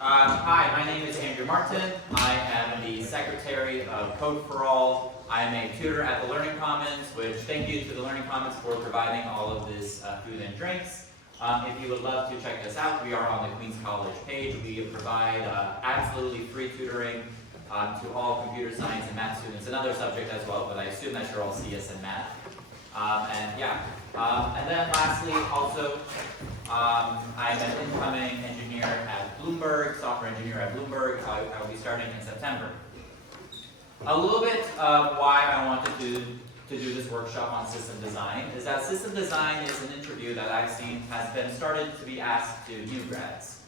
Hi, my name is Andrew Martin. I am the Secretary of Code for All. I am a tutor at the Learning Commons, which thank you to the Learning Commons for providing all of this food and drinks. If you would love to check this out, we are on the Queens College page. We provide absolutely free tutoring to all computer science and math students, another subject as well, but I assume that you're all CS and math. And then lastly, also, I'm an incoming engineer at Bloomberg, software engineer at Bloomberg. I will be starting in September. A little bit of why I wanted to do this workshop on system design is that system design is an interview that I've seen has been started to be asked to new grads.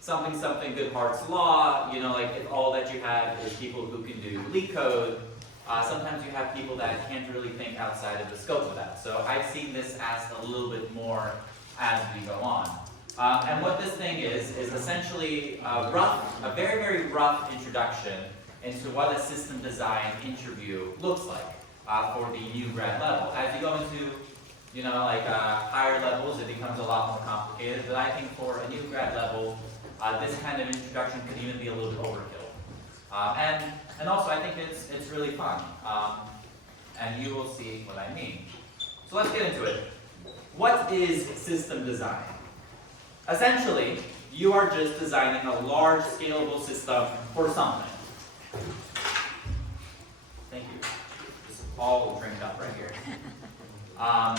Something good parts law, you know, like if all that you have is people who can do leak code, sometimes you have people that can't really think outside of the scope of that. So I've seen this asked a little bit more as we go on. And what this thing is essentially a very, very rough introduction into what a system design interview looks like for the new grad level. As you go into, you know, like higher levels, it becomes a lot more complicated. But I think for a new grad level, this kind of introduction could even be a little bit overkill. And also, I think it's really fun, and you will see what I mean. So let's get into it. What is system design? Essentially, you are just designing a large, scalable system for something. Thank you. This is all drinked up right here. I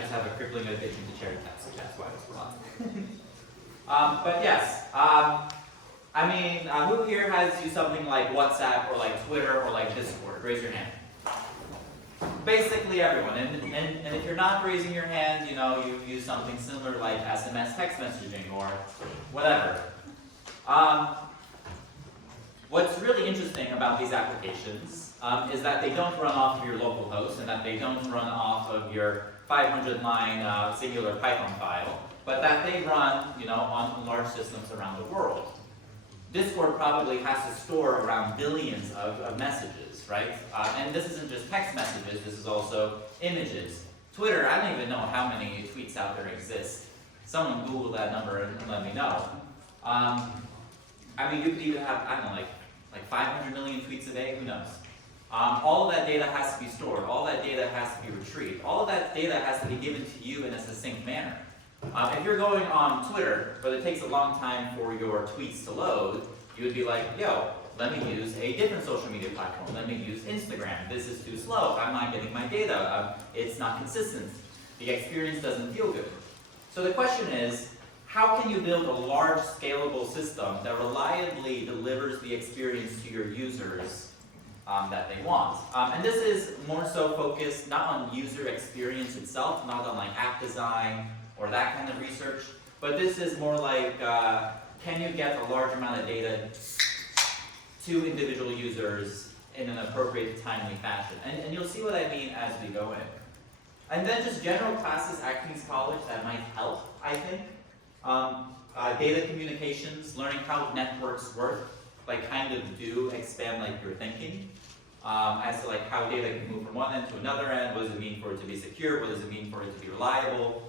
just have a crippling addiction to cherry taps, so that's why it's a lot. But yes. I mean, who here has used something like WhatsApp or like Twitter or like Discord? Raise your hand. Basically everyone. And if you're not raising your hand, you know, you use something similar like SMS text messaging or whatever. What's really interesting about these applications is that they don't run off of your local host and that they don't run off of your 500-line singular Python file, but that they run, you know, on large systems around the world. Discord probably has to store around billions of messages, right? And this isn't just text messages, this is also images. Twitter, I don't even know how many tweets out there exist. Someone Google that number and let me know. I mean, you could even have, I don't know, like 500 million tweets a day, who knows? All of that data has to be stored, all that data has to be retrieved, all of that data has to be given to you in a succinct manner. If you're going on Twitter, but it takes a long time for your tweets to load, you would be like, yo, let me use a different social media platform. Let me use Instagram. This is too slow. I'm not getting my data. It's not consistent. The experience doesn't feel good. So the question is, how can you build a large, scalable system that reliably delivers the experience to your users that they want? And this is more so focused not on user experience itself, not on like app design, or that kind of research, but this is more like, can you get a large amount of data to individual users in an appropriate, timely fashion? And you'll see what I mean as we go in. And then just general classes at Queens College that might help, I think. Data communications, learning how networks work, like kind of do expand like your thinking as to like how data can move from one end to another end. What does it mean for it to be secure? What does it mean for it to be reliable?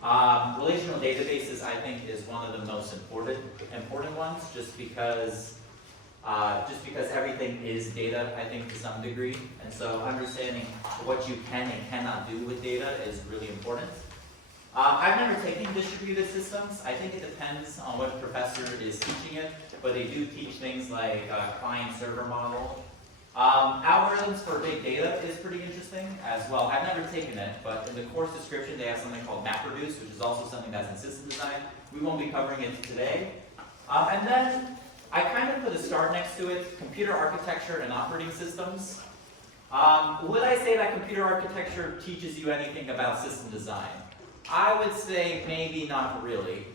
Relational databases, I think, is one of the most important ones, just because everything is data, I think, to some degree, and so understanding what you can and cannot do with data is really important. I've never taken distributed systems. I think it depends on what professor is teaching it, but they do teach things like client-server model. Algorithms for big data is pretty interesting as well. I've never taken it, but in the course description they have something called MapReduce, which is also something that's in system design. We won't be covering it today. And then I kind of put a star next to it, computer architecture and operating systems. Would I say that computer architecture teaches you anything about system design? I would say maybe not really.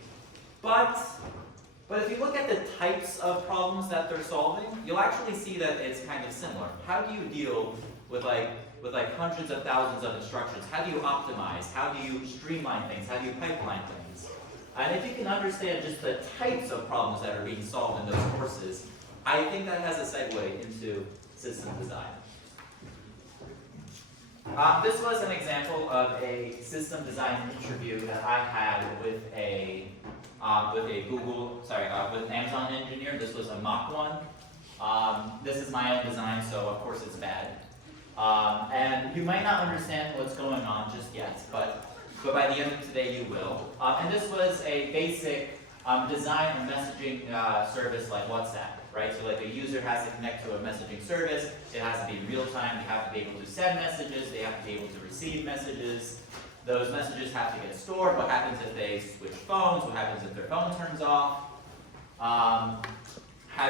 But if you look at the types of problems that they're solving, you'll actually see that it's kind of similar. How do you deal with like hundreds of thousands of instructions? How do you optimize? How do you streamline things? How do you pipeline things? And if you can understand just the types of problems that are being solved in those courses, I think that has a segue into system design. This was an example of a system design interview that I had with a with with an Amazon engineer. This was a mock one. This is my own design, so of course it's bad. And you might not understand what's going on just yet, but by the end of today you will. And this was a basic design and messaging service like WhatsApp, right? So like a user has to connect to a messaging service, it has to be real time, they have to be able to send messages, they have to be able to receive messages. Those messages have to get stored. What happens if they switch phones? What happens if their phone turns off? How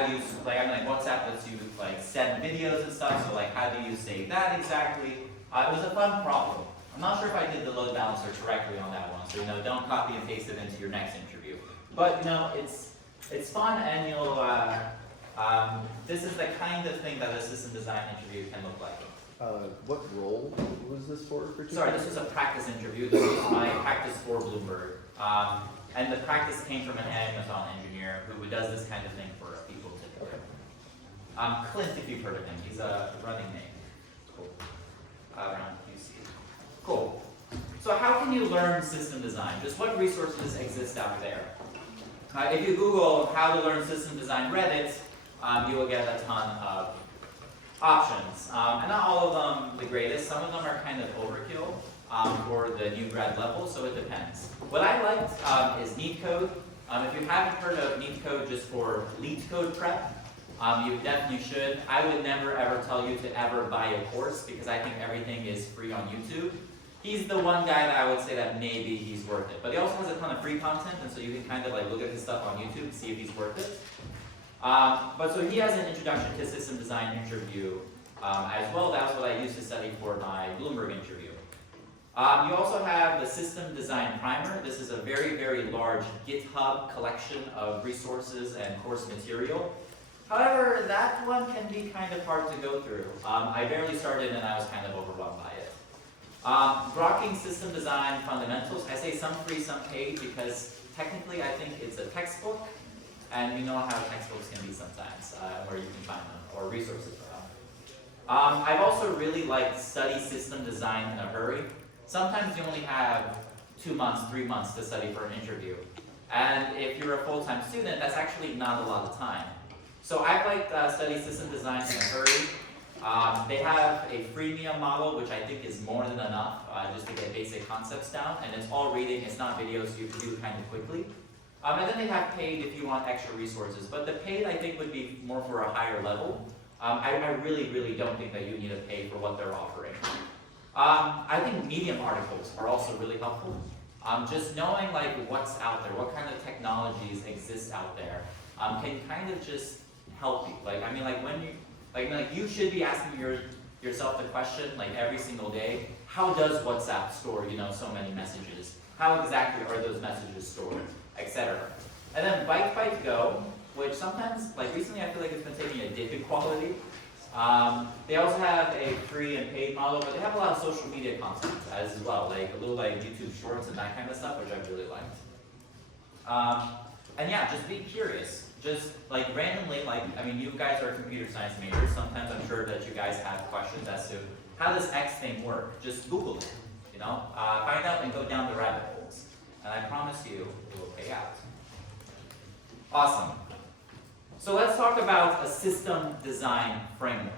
do you, WhatsApp lets you send videos and stuff, so how do you save that exactly? It was a fun problem. I'm not sure if I did the load balancer correctly on that one, so don't copy and paste it into your next interview. But it's fun, and you'll this is the kind of thing that a system design interview can look like. What role was this for? Sorry, this was a practice interview. This was my practice for Bloomberg. And the practice came from an Amazon engineer who does this kind of thing for people typically. Okay. Clint, if you've heard of him, he's a running name. Cool. Around UC. Cool. So how can you learn system design? Just what resources exist out there? If you Google how to learn system design Reddit, you will get a ton of options. And not all of them the greatest. Some of them are kind of overkill for the new grad level, so it depends. What I liked is NeetCode. If you haven't heard of NeetCode just for lead code prep, you definitely should. I would never ever tell you to ever buy a course because I think everything is free on YouTube. He's the one guy that I would say that maybe he's worth it. But he also has a ton of free content, and so you can kind of look at his stuff on YouTube and see if he's worth it. But so he has an introduction to system design interview as well. That's what I used to study for my Bloomberg interview. You also have the System Design Primer. This is a very, very large GitHub collection of resources and course material. However, that one can be kind of hard to go through. I barely started and I was kind of overwhelmed by it. Grokking System Design Fundamentals. I say some free, some paid because technically I think it's a textbook, and you know how textbooks can be sometimes, where you can find them, or resources for them. I've also really liked Study System Design in a Hurry. Sometimes you only have 2 months, 3 months to study for an interview. And if you're a full-time student, that's actually not a lot of time. So I've liked Study System Design in a Hurry. They have a freemium model, which I think is more than enough just to get basic concepts down. And it's all reading, it's not videos, so you can do it kind of quickly. And then they have paid if you want extra resources. But the paid, I think, would be more for a higher level. I really, really don't think that you need to pay for what they're offering. I think Medium articles are also really helpful. Just knowing what's out there, what kind of technologies exist out there, can kind of just help you. You should be asking yourself the question every single day: how does WhatsApp store so many messages? How exactly are those messages stored, etc. And then Byte Go, which sometimes recently I feel like it's been taking a dip in quality. They also have a free and paid model, but they have a lot of social media content as well, a little YouTube Shorts and that kind of stuff, which I really liked. And yeah, just be curious. Just randomly, you guys are computer science majors. Sometimes I'm sure that you guys have questions as to how does X thing work. Just Google it, find out and go down the rabbit holes. And I promise you, it will pay out. Awesome. So let's talk about a system design framework.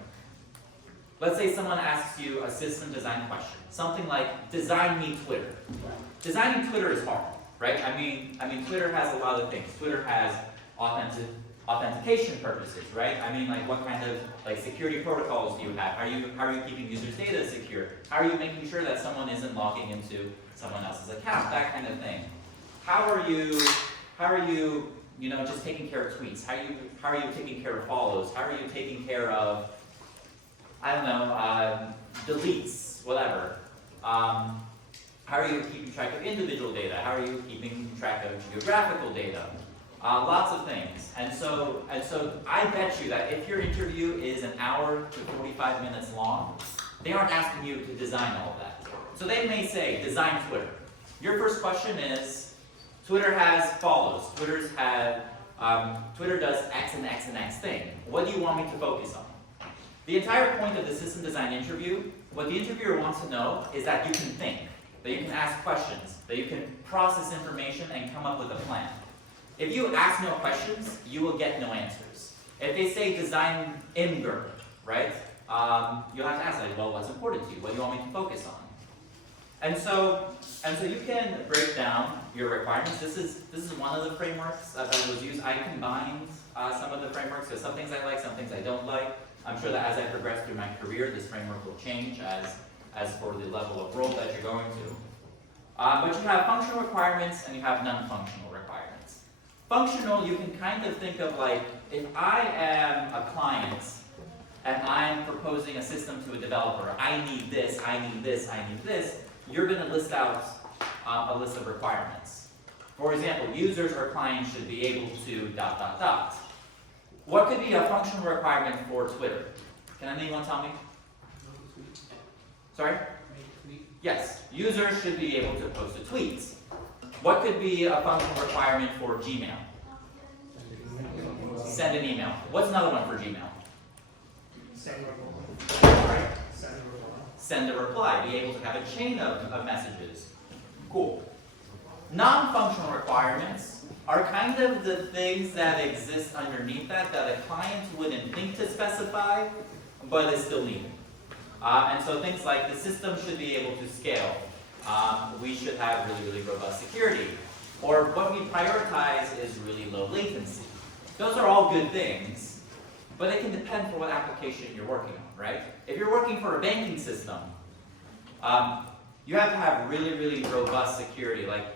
Let's say someone asks you a system design question, something like, design me Twitter. Designing Twitter is hard, right? I mean, Twitter has a lot of things. Twitter has authentication purposes, right? What kind of security protocols do you have? How are you keeping users' data secure? How are you making sure that someone isn't logging into someone else's account? That kind of thing. How are you just taking care of tweets? How are you taking care of follows? How are you taking care of, deletes, whatever? How are you keeping track of individual data? How are you keeping track of geographical data? Lots of things. And so I bet you that if your interview is an hour to 45 minutes long, they aren't asking you to design all of that. So they may say, design Twitter. Your first question is, Twitter has follows. Twitter does X and X and X thing. What do you want me to focus on? The entire point of the system design interview, what the interviewer wants to know is that you can think, that you can ask questions, that you can process information and come up with a plan. if you ask no questions, you will get no answers. If they say design imgur, right? You'll have to ask, like, well, what's important to you? What do you want me to focus on? And so you can break down your requirements. This is one of the frameworks that was used. I combined some of the frameworks. There's some things I like, some things I don't like. I'm sure that as I progress through my career, this framework will change as for the level of role that you're going to. But you have functional requirements and you have non-functional requirements. Functional, you can kind of think of like, if I am a client and I'm proposing a system to a developer, I need this, I need this, I need this, you're going to list out a list of requirements. For example, users or clients should be able to ... What could be a functional requirement for Twitter? Can anyone tell me? Sorry? Yes, users should be able to post a tweet. What could be a functional requirement for Gmail? Send an email. What's another one for Gmail? Send a reply. Be able to have a chain of messages. Cool. Non-functional requirements are kind of the things that exist underneath that a client wouldn't think to specify, but is still needed. And so things like the system should be able to scale. We should have really, really robust security. Or what we prioritize is really low latency. Those are all good things, but it can depend for what application you're working on, right? If you're working for a banking system, you have to have really, really robust security. Like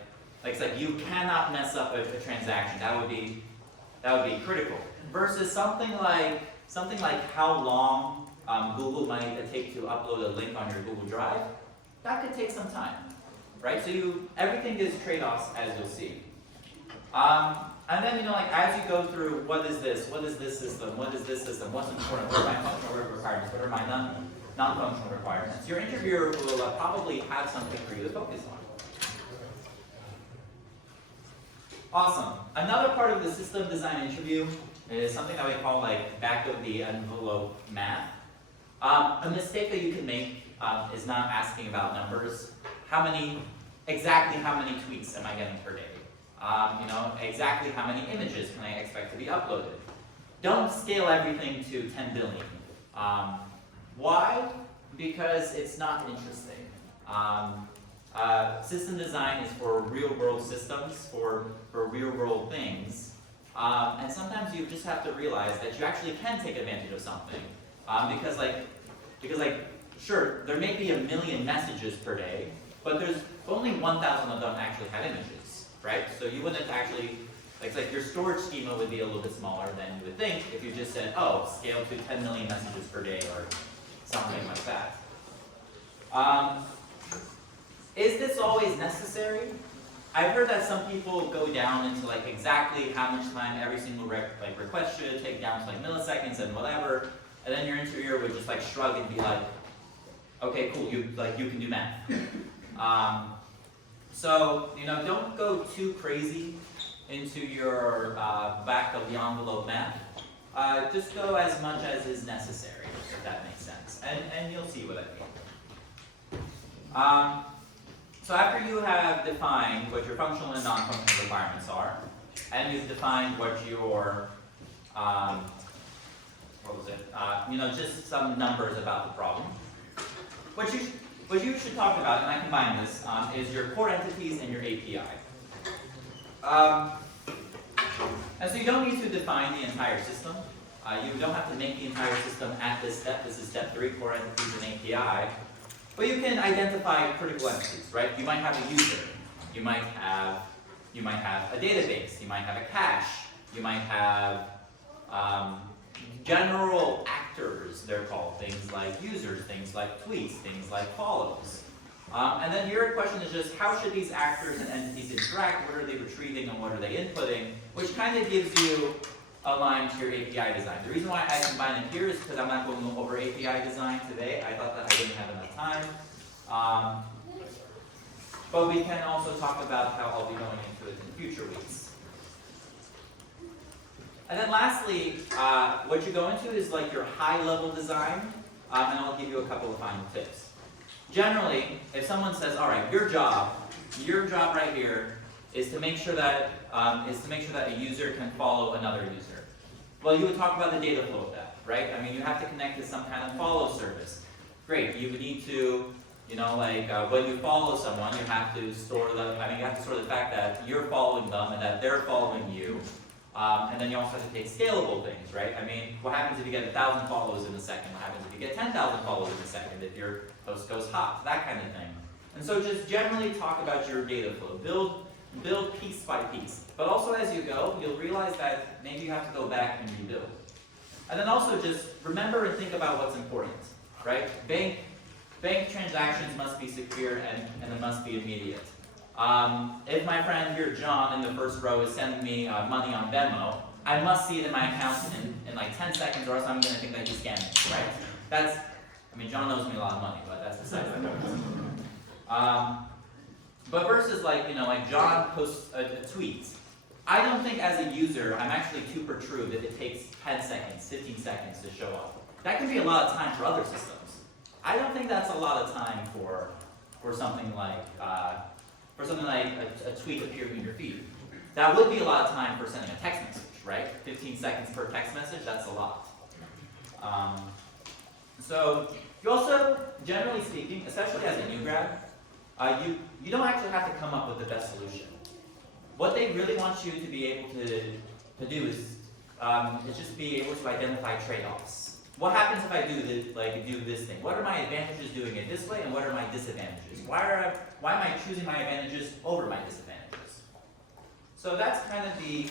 it's like you cannot mess up a transaction. That would be critical. Versus something like how long Google might take to upload a link on your Google Drive. That could take some time, right? So everything is trade-offs, as you'll see. And then, like as you go through, what is this system, what is this system, what's important, what are my functional requirements, what are my non-functional requirements, your interviewer will probably have something for you to focus on. Awesome. Another part of the system design interview is something that we call like back of the envelope math. A mistake that you can make is not asking about numbers. Exactly how many tweets am I getting per day? Exactly how many images can I expect to be uploaded? Don't scale everything to 10 billion. Why? Because it's not interesting. System design is for real-world systems, for real-world things. And sometimes you just have to realize that you actually can take advantage of something. Because sure, there may be 1 million messages per day, but there's only 1,000 of them actually have images, right? So you wouldn't actually, it's like your storage schema would be a little bit smaller than you would think if you just said, oh, scale to 10 million messages per day or something like that. Is this always necessary? I've heard that some people go down into like exactly how much time every single request should take down to like milliseconds and whatever, and then your interviewer would just like shrug and be like, okay, cool, you can do math. So don't go too crazy into your back of the envelope math. Just go as much as is necessary, if that makes sense, and you'll see what I mean. So after you have defined what your functional and non-functional requirements are, and you've defined what your, just some numbers about the problem, what you should talk about, and I combine this, is your core entities and your API. And so you don't need to define the entire system. You don't have to make the entire system at this step. This is step 3, core entities and API. But you can identify critical entities, right? You might have a user, you might have a database, you might have a cache, you might have general actors, they're called, things like users, things like tweets, things like follows. And then your question is just how should these actors and entities interact, what are they retrieving and what are they inputting, which kind of gives you a line to your API design. The reason why I combine it here is because I'm not going over API design today. I thought that I didn't have enough time. But we can also talk about how I'll be going into it in future weeks. And then lastly, what you go into is like your high-level design, and I'll give you a couple of final tips. Generally, if someone says, all right, your job right here is to make sure that a user can follow another user. Well, you would talk about the data flow of that, right? I mean, you have to connect to some kind of follow service. Great, you would need to, when you follow someone, you have to store the fact that you're following them and that they're following you. And then you also have to take scalable things, right? I mean, what happens if you get 1,000 follows in a second? What happens if you get 10,000 follows in a second? If your post goes hot, that kind of thing. And so just generally talk about your data flow. Build piece by piece. But also as you go, you'll realize that maybe you have to go back and rebuild. And then also just remember and think about what's important, right? Bank transactions must be secure and it must be immediate. If my friend here, John, in the first row is sending me money on Venmo, I must see it in my account in like 10 seconds or else I'm going to think that he's scamming, right? John knows me a lot of money, but that's besides the point. But versus John posts a tweet, I don't think as a user I'm actually too perturbed if it takes 10 seconds, 15 seconds to show up. That can be a lot of time for other systems. I don't think that's a lot of time for something like a tweet appearing in your feed. That would be a lot of time for sending a text message, right? 15 seconds per text message, that's a lot. So you also, generally speaking, especially as a new grad, you don't actually have to come up with the best solution. What they really want you to be able to do is just be able to identify trade-offs. What happens if I do this thing? What are my advantages doing it this way, and what are my disadvantages? Why am I choosing my advantages over my disadvantages? So that's kind of the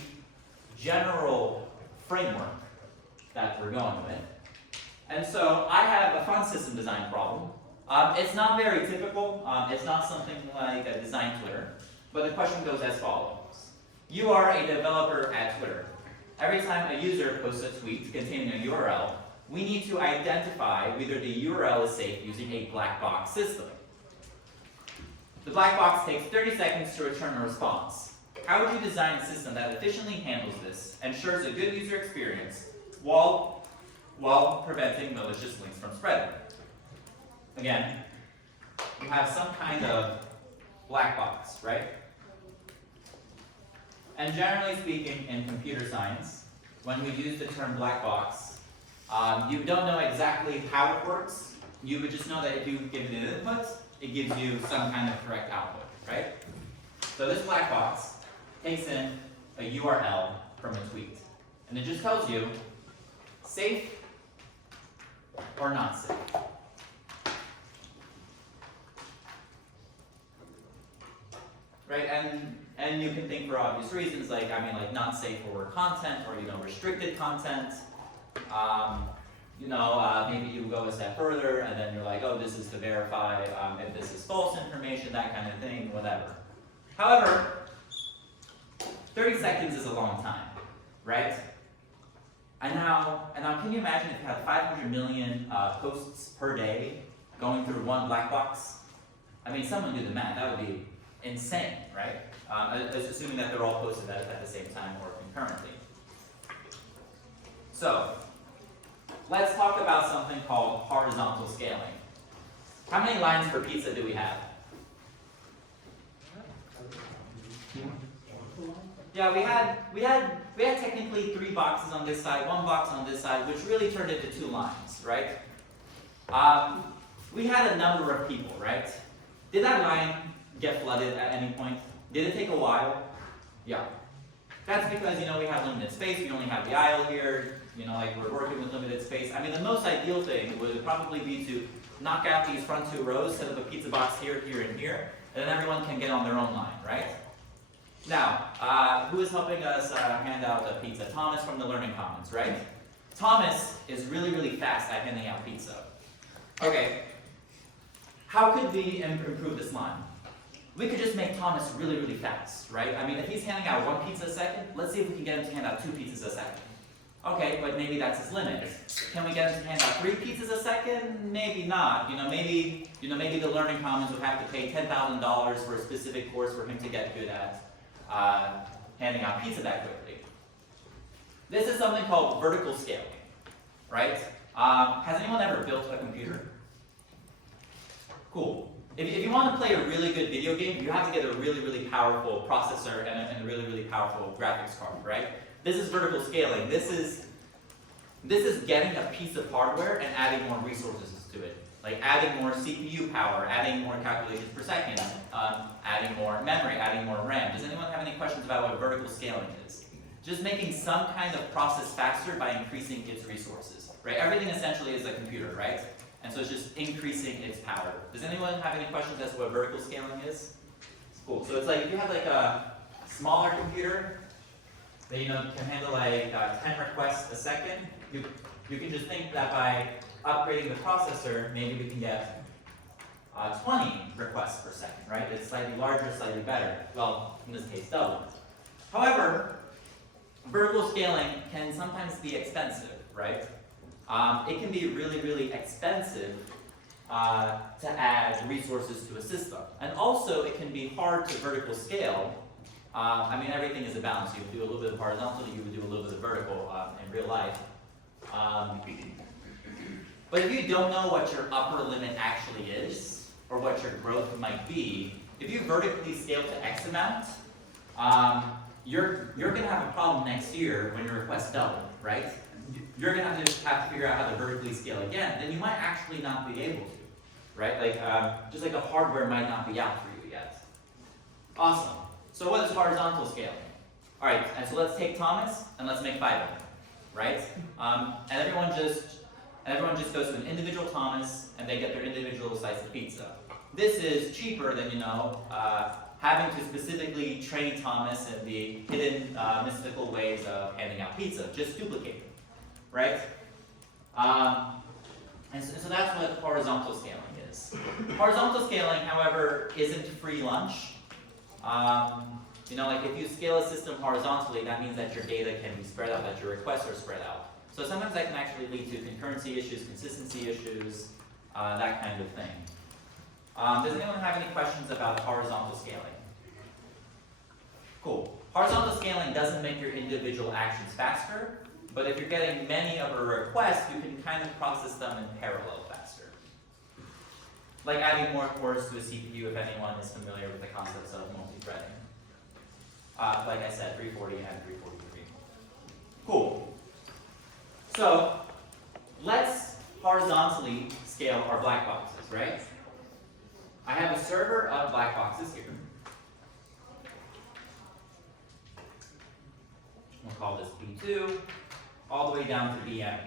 general framework that we're going with. And so I have a fun system design problem. It's not very typical. It's not something like a design Twitter. But the question goes as follows. You are a developer at Twitter. Every time a user posts a tweet containing a URL, we need to identify whether the URL is safe using a black box system. The black box takes 30 seconds to return a response. How would you design a system that efficiently handles this, ensures a good user experience, while preventing malicious links from spreading? Again, you have some kind of black box, right? And generally speaking, in computer science, when we use the term black box, you don't know exactly how it works. You would just know that if you give it an input, it gives you some kind of correct output, right? So this black box takes in a URL from a tweet, and it just tells you safe or not safe. Right, and you can think for obvious reasons, like not safe for content or restricted content. Maybe you go a step further and then you're like, oh, this is to verify if this is false information, that kind of thing, whatever. However, 30 seconds is a long time, right? And now can you imagine if you had 500 million posts per day going through one black box? Someone do the math, that would be insane, right? Assuming that they're all posted at the same time or concurrently. So, let's talk about something called horizontal scaling. How many lines per pizza do we have? Yeah, we had technically 3 boxes on this side, 1 box on this side, which really turned into 2 lines, right? We had a number of people, right? Did that line get flooded at any point? Did it take a while? Yeah. That's because, we have limited space, we only have the aisle here, we're working with limited space. The most ideal thing would probably be to knock out these front 2 rows, set up a pizza box here, here, and here, and then everyone can get on their own line, right? Now, who is helping us hand out the pizza? Thomas from the Learning Commons, right? Thomas is really, really fast at handing out pizza. Okay, how could we improve this line? We could just make Thomas really, really fast, right? If he's handing out 1 pizza a second, let's see if we can get him to hand out 2 pizzas a second. Okay, but maybe that's his limit. Can we get him to hand out 3 pizzas a second? Maybe not. Maybe the Learning Commons would have to pay $10,000 for a specific course for him to get good at handing out pizza that quickly. This is something called vertical scaling, right? Has anyone ever built a computer? Cool. if you want to play a really good video game, you have to get a really, really powerful processor and a really, really powerful graphics card, right? This is vertical scaling. This is getting a piece of hardware and adding more resources to it. Like adding more CPU power, adding more calculations per second, adding more memory, adding more RAM. Does anyone have any questions about what vertical scaling is? Just making some kind of process faster by increasing its resources, right? Everything essentially is a computer, right? And so it's just increasing its power. Does anyone have any questions as to what vertical scaling is? Cool. So it's like if you have like a smaller computer that can handle like 10 requests a second, you can just think that by upgrading the processor, maybe we can get 20 requests per second, right? It's slightly larger, slightly better. Well, in this case, double. However, vertical scaling can sometimes be expensive, right? It can be really, really expensive to add resources to a system. And also, it can be hard to vertical scale. I mean, everything is a balance. You would do a little bit of horizontal, you would do a little bit of vertical in real life. But if you don't know what your upper limit actually is, or what your growth might be, if you vertically scale to X amount, you're going to have a problem next year when your requests double, right? You're going to have to figure out how to vertically scale again, then you might actually not be able to, right? Like, just like the hardware might not be out for you yet. Awesome. So what is horizontal scaling? All right, and so let's take Thomas and let's make 5 of them, right? And everyone just goes to an individual Thomas and they get their individual slice of pizza. This is cheaper than, having to specifically train Thomas in the hidden mystical ways of handing out pizza. Just duplicate it, right? And so that's what horizontal scaling is. Horizontal scaling, however, isn't free lunch. Like if you scale a system horizontally, that means that your data can be spread out, that your requests are spread out. So sometimes that can actually lead to concurrency issues, consistency issues, that kind of thing. Does anyone have any questions about horizontal scaling? Cool. Horizontal scaling doesn't make your individual actions faster, but if you're getting many of a request, you can kind of process them in parallel faster. Like adding more cores to a CPU, if anyone is familiar with the concepts of multi-threading. Like I said, 340 and 343. Cool. So let's horizontally scale our black boxes, right? I have a server of black boxes here. We'll call this B2, all the way down to BM.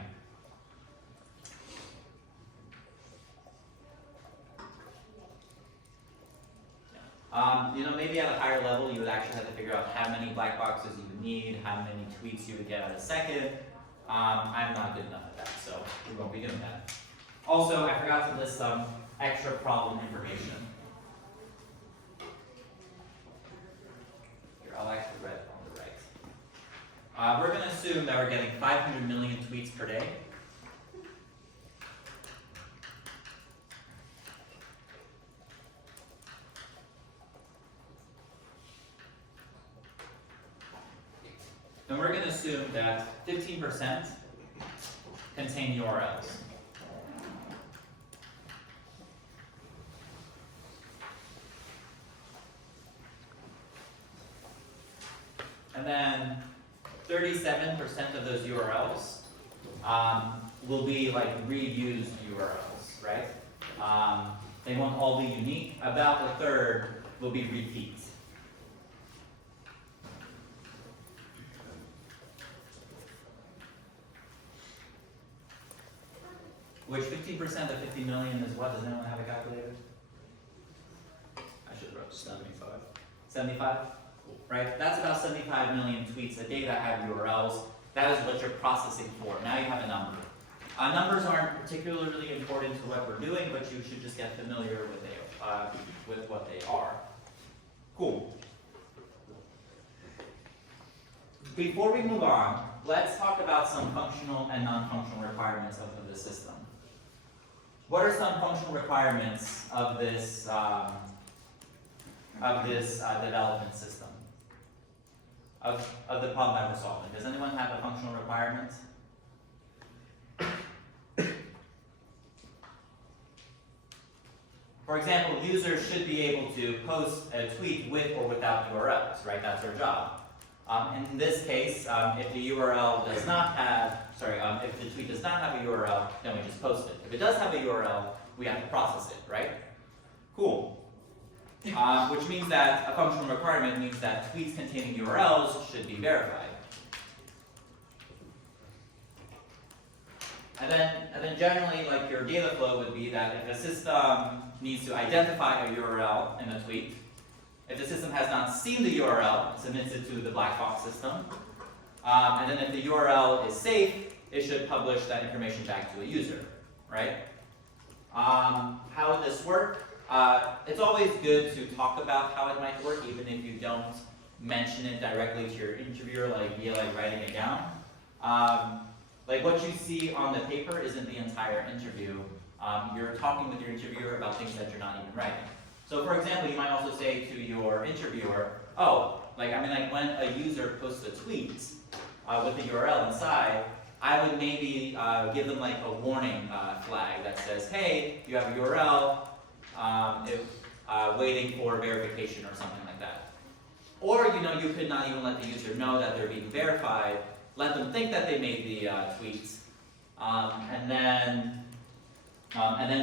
Maybe at a higher level, you would actually have to figure out how many black boxes you would need, how many tweets you would get in a second. I'm not good enough at that, so we won't be doing that. Also, I forgot to list some extra problem information. Here, I'll actually write it on the right. We're going to assume that we're getting 500 million tweets per day. And we're going to assume that 15% contain URLs. And then 37% of those URLs will be like reused URLs, right? They won't all be unique. About a third will be repeats. Which 15% of 50 million is what? Does anyone have a calculator? I should have wrote 75. 75? Cool. Right? That's about 75 million tweets a day that have URLs. That is what you're processing for. Now you have a number. Numbers aren't particularly important to what we're doing, but you should just get familiar with what they are. Cool. Before we move on, let's talk about some functional and non-functional requirements of the system. What are some functional requirements of this development system? Of the problem that we're solving? Does anyone have a functional requirement? For example, users should be able to post a tweet with or without URLs, right? That's our job. In this case, if the URL does not have, if the tweet does not have a URL, then we just post it. If it does have a URL, we have to process it, right? Cool. Which means that a functional requirement means that tweets containing URLs should be verified. And then generally, like your data flow would be that if a system needs to identify a URL in a tweet, if the system has not seen the URL, it submits it to the black box system. And then if the URL is safe, it should publish that information back to a user, right? How would this work? It's always good to talk about how it might work, even if you don't mention it directly to your interviewer, like via writing it down. Like what you see on the paper isn't the entire interview. You're talking with your interviewer about things that you're not even writing. So for example, you might also say to your interviewer, when a user posts a tweet with the URL inside, I would maybe give them like a warning flag that says, hey, you have a URL, waiting for verification or something like that. Or you could not even let the user know that they're being verified. Let them think that they made the tweets, and then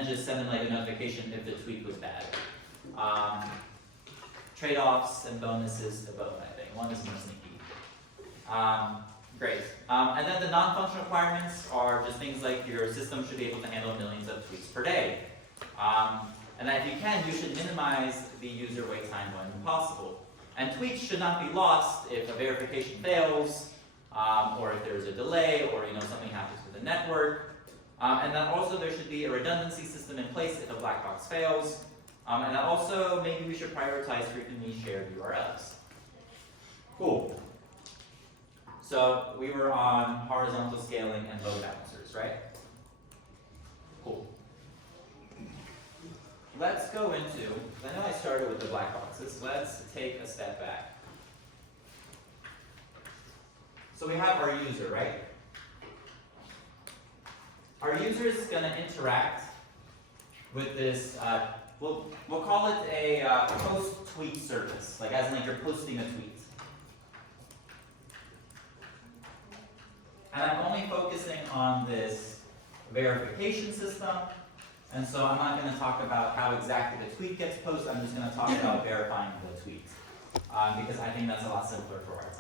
just send them like a notification if the tweet was bad. Trade-offs and bonuses to both, I think. One is more sneaky. Great. And then the non-functional requirements are just things like your system should be able to handle millions of tweets per day. And that if you can, you should minimize the user wait time when possible. And tweets should not be lost if a verification fails, or if there's a delay, or something happens with the network. And then also there should be a redundancy system in place if a black box fails. And then also maybe we should prioritize frequently shared URLs. Cool. So we were on horizontal scaling and load balancers, right? Cool. Let's go into, I know I started with the black boxes, let's take a step back. So we have our user, right? Our user is going to interact with this, we'll call it a post-tweet service, like as in like you're posting a tweet. And I'm only focusing on this verification system, and so I'm not going to talk about how exactly the tweet gets posted, I'm just going to talk about verifying the tweet, because I think that's a lot simpler for our time.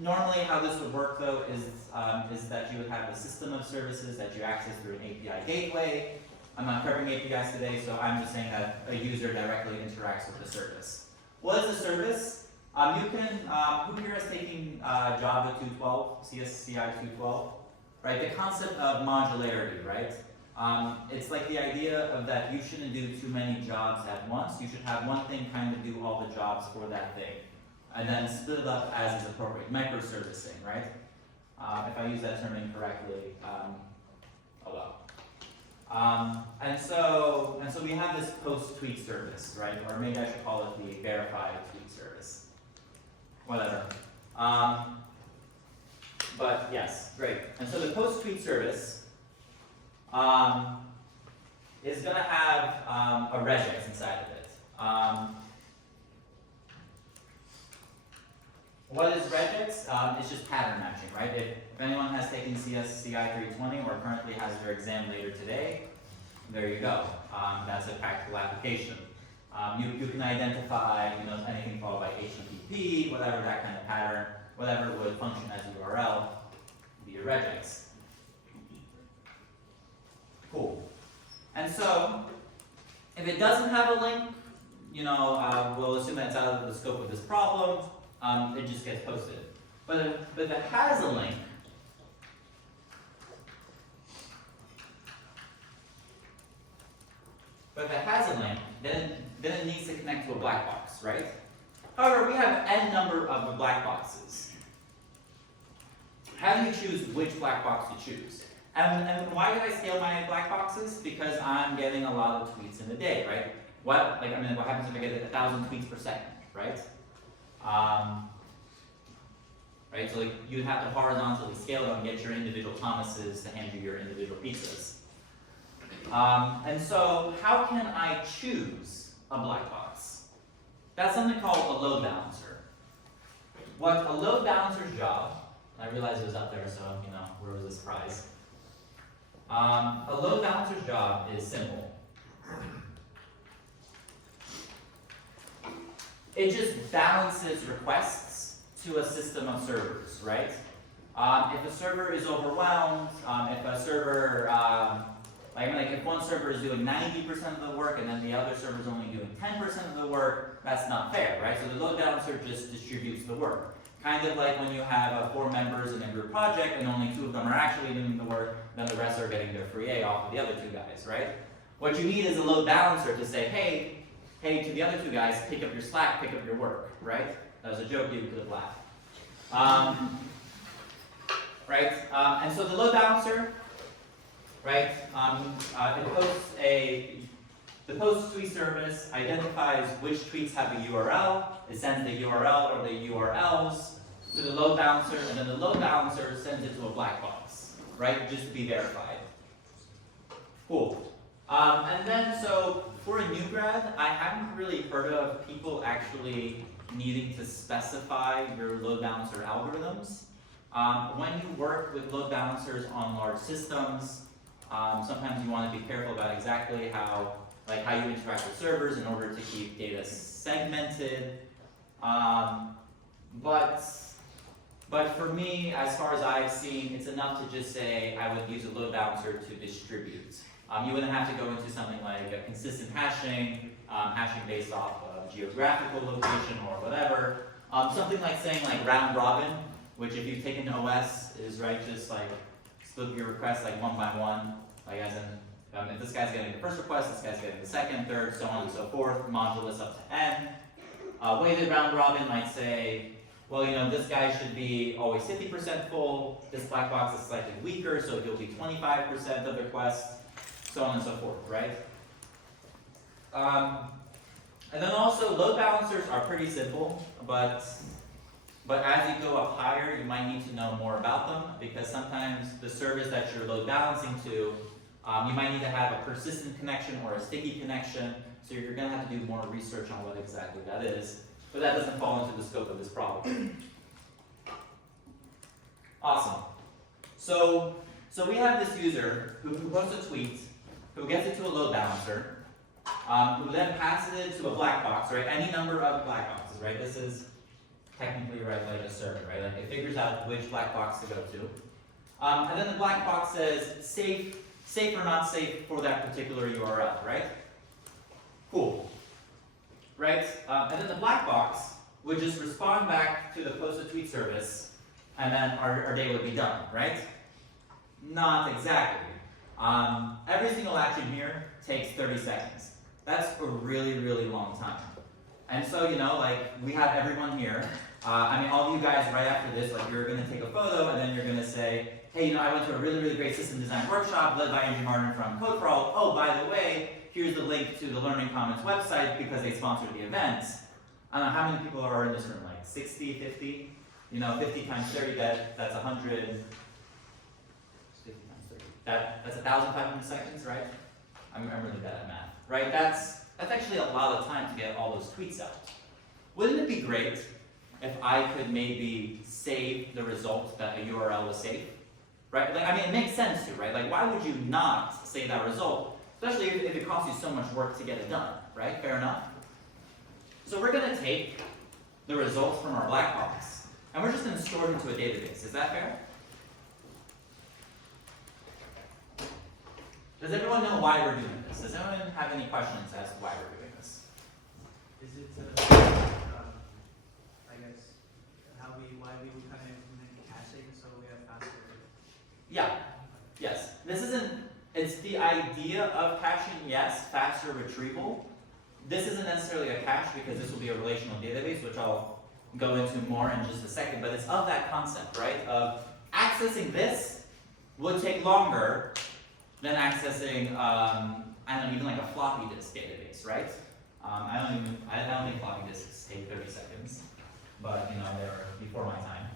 Normally how this would work though is that you would have a system of services that you access through an API gateway. I'm not covering APIs today, so I'm just saying that a user directly interacts with the service. What is a service? You can, who here is taking Java 2.12, CSCI 2.12? Right, the concept of modularity, right? It's like the idea of that you shouldn't do too many jobs at once. You should have one thing kind of do all the jobs for that thing. And then split it up as is appropriate. Microservicing, right? If I use that term incorrectly, oh well. And so we have this post-tweet service, right? Or maybe I should call it the verified tweet service. Whatever. But yes, great. And so the post-tweet service is going to have a regex inside of it. What is regex? It's just pattern matching, right? If anyone has taken CSCI 320 or currently has their exam later today, there you go. That's a practical application. You can identify, anything followed by HTTP, whatever that kind of pattern, whatever would function as URL, be a regex. Cool. And so, if it doesn't have a link, we'll assume that's out of the scope of this problem. It just gets posted. But if it has a link, then it needs to connect to a black box, right? However, we have n number of black boxes. How do you choose which black box to choose? And why did I scale my black boxes? Because I'm getting a lot of tweets in a day, right? What happens if I get 1,000 tweets per second, right? Right, so you'd have to horizontally scale them and get your individual Thomases to hand you your individual pizzas. And so how can I choose a black box? That's something called a load balancer. What a load balancer's job, I realized it was up there, so where was this prize? A load balancer's job is simple. It just balances requests to a system of servers, right? If a server is overwhelmed, if a server, if one server is doing 90% of the work and then the other server is only doing 10% of the work, that's not fair, right? So the load balancer just distributes the work. Kind of like when you have 4 members in a group project and only 2 of them are actually doing the work, then the rest are getting their free A off of the other 2 guys, right? What you need is a load balancer to say, hey, to the other 2 guys, pick up your slack, pick up your work, right? That was a joke, you could have laughed. Right? And so the load balancer, right? The post tweet service identifies which tweets have a URL. It sends the URL or the URLs to the load balancer, and then the load balancer sends it to a black box, right? Just to be verified. Cool. And then, so for a new grad, I haven't really heard of people actually needing to specify your load balancer algorithms. When you work with load balancers on large systems, sometimes you want to be careful about exactly how you interact with servers in order to keep data segmented. But for me, as far as I've seen, it's enough to just say I would use a load balancer to distribute. You wouldn't have to go into something like a consistent hashing, hashing based off of geographical location or whatever. Something like saying round robin, which if you've taken OS is just split your requests one by one, as in if this guy's getting the first request, this guy's getting the second, third, so on and so forth, modulus up to n. Weighted round robin might say, well, this guy should be always 50% full, this black box is slightly weaker, so it'll be 25% of the requests, so on and so forth, right? And then also, load balancers are pretty simple, but as you go up higher, you might need to know more about them, because sometimes the service that you're load balancing to, you might need to have a persistent connection or a sticky connection, so you're going to have to do more research on what exactly that is, but that doesn't fall into the scope of this problem. Awesome. So we have this user who posts a tweet, who gets it to a load balancer, who then passes it to a black box, right? Any number of black boxes, right? This is technically like a server, right? It figures out which black box to go to. And then the black box says safe or not safe for that particular URL, right? Cool. Right? And then the black box would just respond back to the posted tweet service, and then our day would be done, right? Not exactly. Every single action here takes 30 seconds. That's a really, really long time. And so, we have everyone here. All of you guys right after this, you're going to take a photo, and then you're going to say, hey, I went to a really, really great system design workshop led by Andrew Martin from Code for All. Oh, by the way, here's the link to the Learning Commons website because they sponsored the event. I don't know how many people are in this room, 60, 50? 50 times 30, that's 100. 50 times 30. That's 1,500 seconds, right? I'm really bad at math, right? That's actually a lot of time to get all those tweets out. Wouldn't it be great if I could maybe save the result that a URL was safe, right? It makes sense to, right? Why would you not save that result, especially if it costs you so much work to get it done, right? Fair enough? So we're going to take the results from our black box, and we're just going to store it into a database. Is that fair? Does everyone know why we're doing this? Does anyone have any questions as to why we're doing this? Is it, why we would kind of implement caching so we have faster? Yeah. Yes. It's the idea of caching, yes, faster retrieval. This isn't necessarily a cache because this will be a relational database, which I'll go into more in just a second, but it's of that concept, right? Of accessing this would take longer than accessing, even a floppy disk database, right? I don't think floppy disks take 30 seconds, but they were before my time.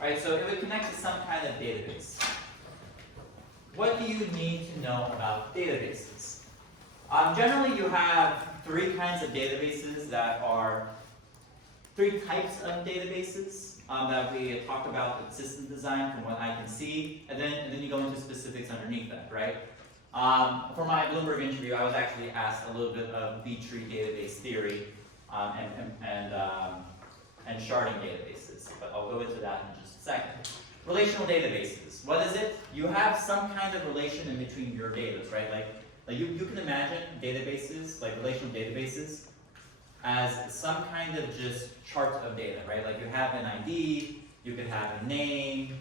Right, so it would connect to some kind of database. what do you need to know about databases? Generally, you have three kinds of databases that are, three types of databases that we talked about with system design from what I can see, and then you go into specifics underneath that, right? For my Bloomberg interview, I was actually asked a little bit of B-tree database theory and sharding databases, but I'll go into that in just a second. Relational databases, what is it? You have some kind of relation in between your data, right? Like you can imagine databases, like relational databases, as some kind of just chart of data, right? Like you have an ID, you could have a name,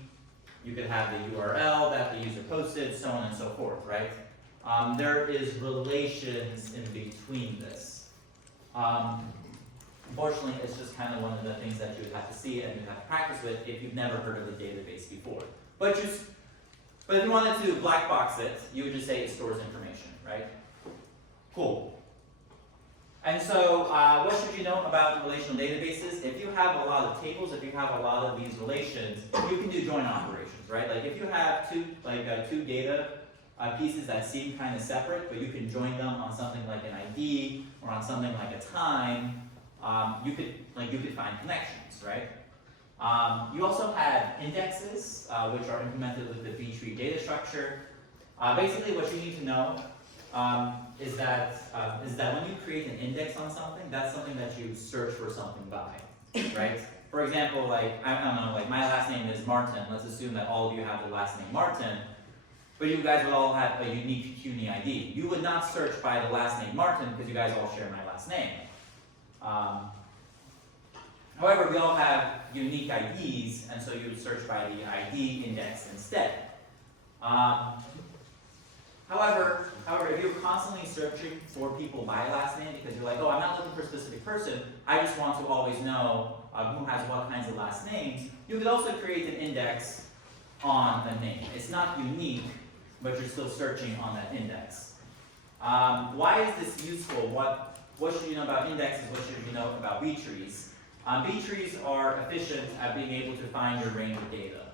you could have the URL that the user posted, so on and so forth, right? There is relations in between this. Unfortunately, it's just kind of one of the things that you would have to see and you have to practice with if you've never heard of a database before. But if you wanted to black box it, you would just say it stores information, right? Cool. And so, what should you know about relational databases? If you have a lot of tables, if you have a lot of these relations, you can do join operations, right? Like if you have two data pieces that seem kind of separate, but you can join them on something like an ID or on something like a time, you could find connections, right? You also have indexes, which are implemented with the B-tree data structure. Basically, what you need to know is that when you create an index on something, that's something that you search for something by, right? For example, like I don't know, like my last name is Martin. Let's assume that all of you have the last name Martin, but you guys would all have a unique CUNY ID. You would not search by the last name Martin because you guys all share my last name. However, we all have unique IDs, and so you would search by the ID index instead. However, if you're constantly searching for people by last name because you're like, oh, I'm not looking for a specific person, I just want to always know who has what kinds of last names, you could also create an index on a name. It's not unique, but you're still searching on that index. Why is this useful? What should you know about indexes? What should you know about B-trees? B-trees are efficient at being able to find your range of data.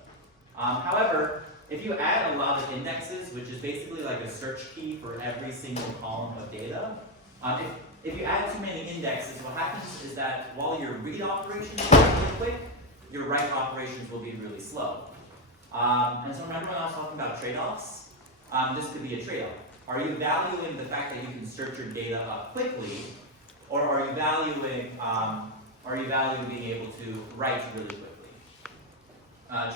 However, if you add a lot of indexes, which is basically like a search key for every single column of data, if you add too many indexes, what happens is that while your read operations are really quick, your write operations will be really slow. And so remember when I was talking about trade-offs? This could be a trade-off. Are you valuing the fact that you can search your data up quickly, or are you valuing being able to write really quickly?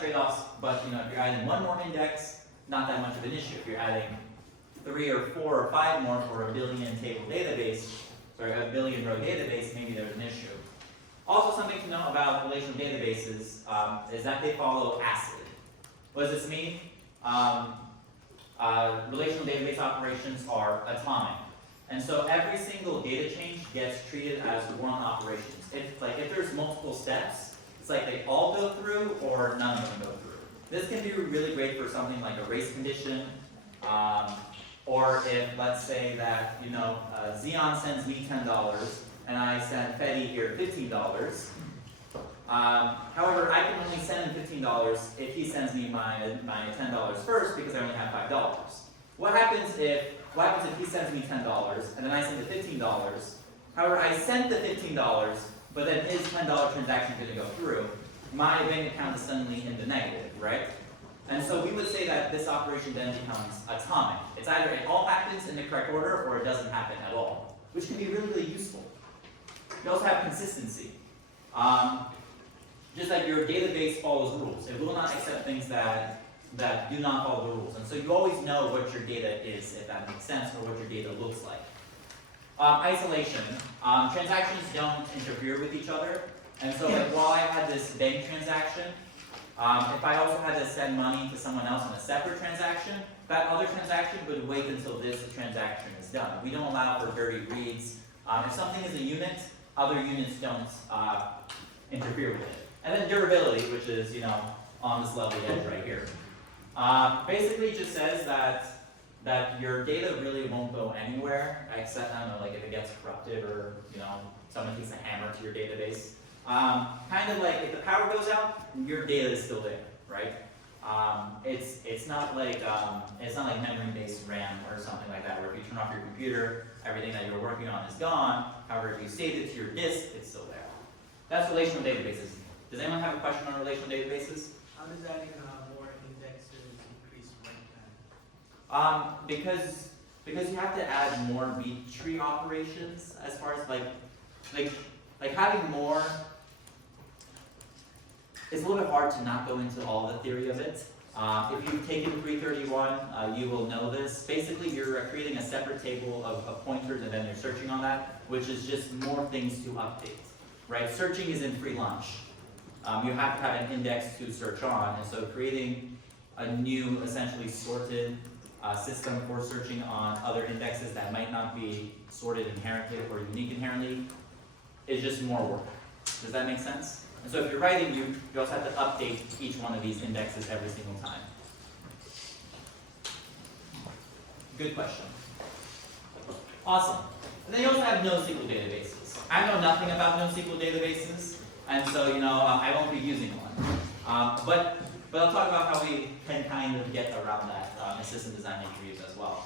Trade-offs, but if you're adding one more index, not that much of an issue. If you're adding 3 or 4 or 5 more for a billion a billion row database, maybe there's an issue. Also, something to know about relational databases is that they follow ACID. What does this mean? Relational database operations are atomic. And so every single data change gets treated as one operation. If there's multiple steps, it's like they all go through or none of them go through. This can be really great for something like a race condition, or if, let's say that, Xeon sends me $10 and I send Fetty here $15. However, I can only send him $15 if he sends me my $10 first because I only have $5. What happens if he sends me $10 and then I send the $15? However, I sent the $15, but then his $10 transaction is going to go through. My bank account is suddenly in the negative, right? And so we would say that this operation then becomes atomic. It's either it all happens in the correct order or it doesn't happen at all, which can be really, really useful. You also have consistency. Just like your database follows rules. It will not accept things that do not follow the rules. And so you always know what your data is, if that makes sense, or what your data looks like. Isolation. Transactions don't interfere with each other. And so while I had this bank transaction, if I also had to send money to someone else in a separate transaction, that other transaction would wait until this transaction is done. We don't allow for dirty reads. If something is a unit, other units don't interfere with it. And then durability, which is, on this lovely edge right here. Basically just says that your data really won't go anywhere, except, I don't know, like if it gets corrupted or, someone takes a hammer to your database. Kind of like if the power goes out, your data is still there, right? It's not like memory-based RAM or something like that, where if you turn off your computer, everything that you're working on is gone. However, if you save it to your disk, it's still there. That's relational databases. Does anyone have a question on relational databases? How does adding more indexes increase runtime? Because you have to add more B tree operations as far as like having more. It's a little bit hard to not go into all the theory of it. If you've taken 331, you will know this. Basically, you're creating a separate table of pointers and then you're searching on that, which is just more things to update, right? Searching is in free lunch. You have to have an index to search on, and so creating a new, essentially sorted system for searching on other indexes that might not be sorted inherently or unique inherently is just more work. Does that make sense? And so if you're writing, you also have to update each one of these indexes every single time. Good question. Awesome. And then you also have NoSQL databases. I know nothing about NoSQL databases, and so I won't be using one. But I'll talk about how we can kind of get around that in system design interviews as well.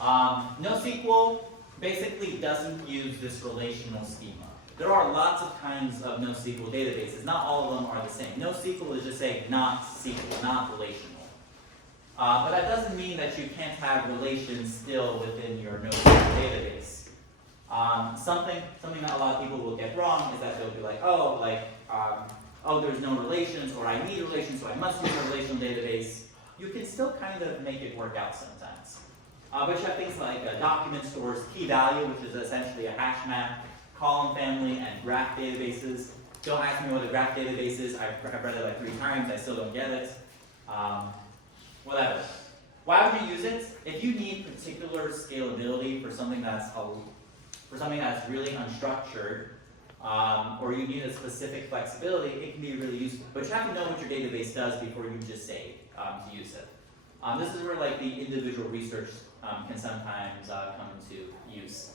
NoSQL basically doesn't use this relational schema. There are lots of kinds of NoSQL databases. Not all of them are the same. NoSQL is just saying not SQL, not relational. But that doesn't mean that you can't have relations still within your NoSQL database. Something that a lot of people will get wrong is that they'll be like, oh, there's no relations, or I need relations, so I must use a relational database. You can still kind of make it work out sometimes. But you have things like document stores, key value, which is essentially a hash map, column family, and graph databases. Don't ask me what a graph database is. I've read it like 3 times. I still don't get it. Whatever. Why would you use it? If you need particular scalability for something that's really unstructured, or you need a specific flexibility, it can be really useful. But you have to know what your database does before you just say to use it. This is where like the individual research can sometimes come into use.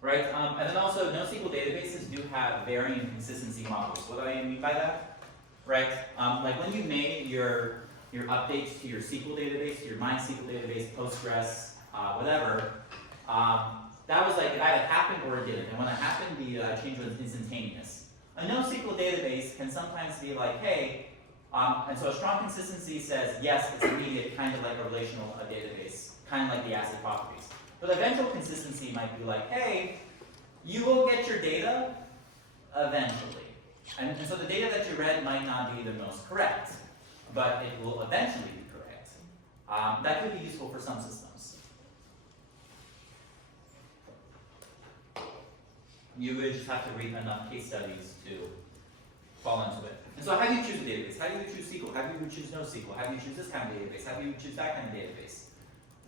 Right? And then also, NoSQL databases do have varying consistency models. What do I mean by that? Right? Like when you made your updates to your SQL database, your MySQL database, Postgres, whatever, that was like it either happened or it didn't. And when it happened, the change was instantaneous. A NoSQL database can sometimes be like, hey, and so a strong consistency says, yes, it's immediate, kind of like a relational database, kind of like the ACID properties. But eventual consistency might be like, hey, you will get your data eventually. And so the data that you read might not be the most correct, but it will eventually be correct. That could be useful for some systems. You would just have to read enough case studies to fall into it. And so how do you choose a database? How do you choose SQL? How do you choose NoSQL? How do you choose this kind of database? How do you choose that kind of database?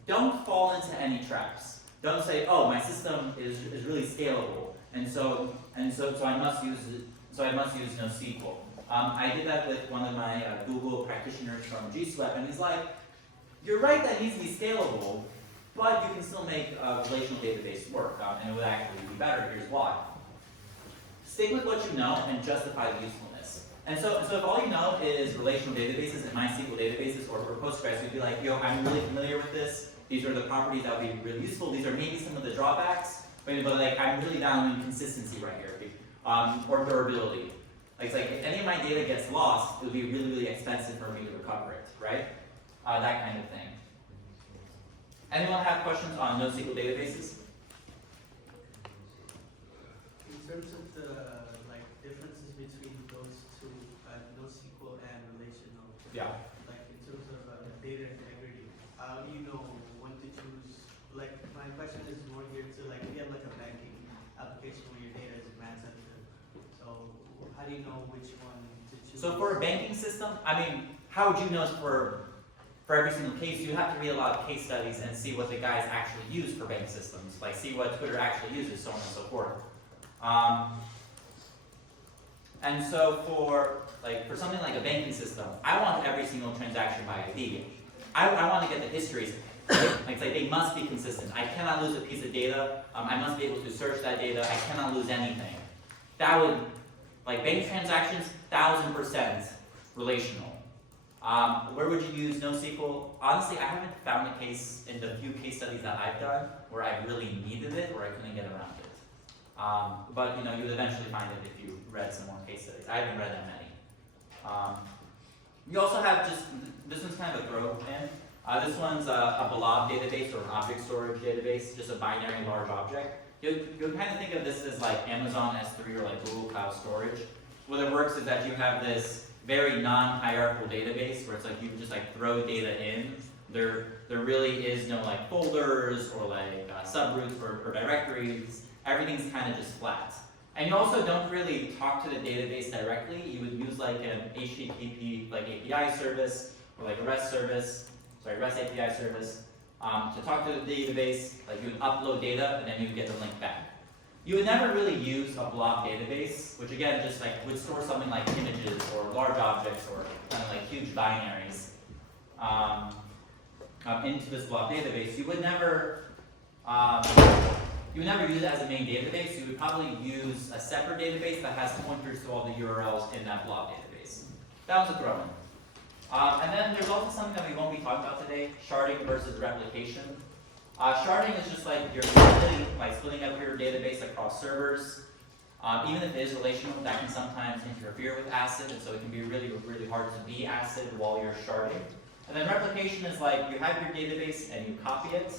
Don't fall into any traps. Don't say, oh, my system is really scalable, and so I must use NoSQL. I did that with one of my Google practitioners from GSWEP, and he's like, you're right that it needs to be scalable, but you can still make a relational database work, and it would actually be better. Here's why. Stick with what you know and justify the usefulness. And so if all you know is relational databases and MySQL databases or Postgres, you'd be like, yo, I'm really familiar with this. These are the properties that would be really useful. These are maybe some of the drawbacks, but like I'm really valuing consistency right here, or durability. Like if any of my data gets lost, it would be really, really expensive for me to recover it, right? That kind of thing. Anyone have questions on NoSQL databases? In terms of the differences between those two, NoSQL and relational. Yeah. Like in terms of data integrity, how do you know when to choose? Like my question is more here to like if you have like a banking application where your data is brand sensitive. So how do you know which one to choose? So for a banking system, I mean, how would you know for every single case? You have to read a lot of case studies and see what the guys actually use for bank systems, like see what Twitter actually uses, so on and so forth. And so for something like a banking system, I want every single transaction by ID. I want to get the histories. Like they must be consistent. I cannot lose a piece of data. I must be able to search that data. I cannot lose anything. That would, like bank transactions, 1000%. relational. Where would you use NoSQL? Honestly, I haven't found a case in the few case studies that I've done where I really needed it or I couldn't get around it. But you know, you would eventually find it if you read some more case studies. I haven't read that many. You also have just, this one's kind of a throw in. This one's a blob database or an object storage database, just a binary large object. You'll kind of think of this as like Amazon S3 or like Google Cloud Storage. What it works is that you have this very non-hierarchical database where it's like you just like throw data in. There really is no like folders or like subroutes or directories. Everything's kind of just flat. And you also don't really talk to the database directly. You would use like an HTTP like API service or like a REST API service to talk to the database. Like you would upload data and then you would get the link back. You would never really use a blob database, which again just like would store something like images or large objects or kind of like huge binaries into this blob database. You would never use it as a main database. You would probably use a separate database that has pointers to all the URLs in that blob database. That was a throw-in. And then there's also something that we won't be talking about today, sharding versus replication. Sharding is just like you're splitting up your database across servers. Even if it is relational, that can sometimes interfere with ACID, and so it can be really, really hard to be ACID while you're sharding. And then replication is like you have your database and you copy it,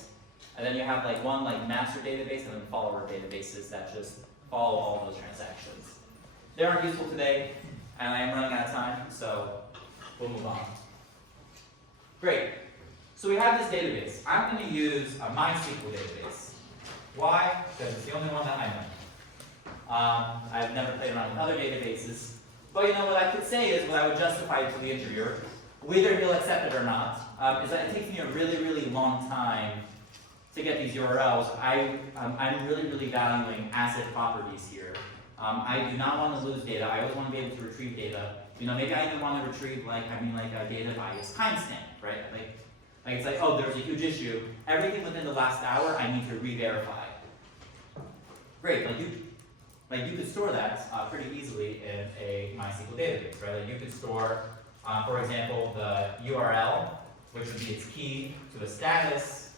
and then you have like one like master database and then follower databases that just follow all those transactions. They aren't useful today, and I am running out of time, so we'll move on. Great. So we have this database. I'm going to use a MySQL database. Why? Because it's the only one that I know. I've never played around with other databases. But you know what I could say is, what I would justify to the interviewer, whether he'll accept it or not, is that it takes me a really, really long time to get these URLs. I'm really, really valuing ACID properties here. I do not want to lose data. I always want to be able to retrieve data. You know, maybe I even want to retrieve like data by its timestamp, right? Like it's like, oh, there's a huge issue. Everything within the last hour, I need to re-verify. Great, like you could store that pretty easily in a MySQL database, right? Like you could store, for example, the URL, which would be its key to a status,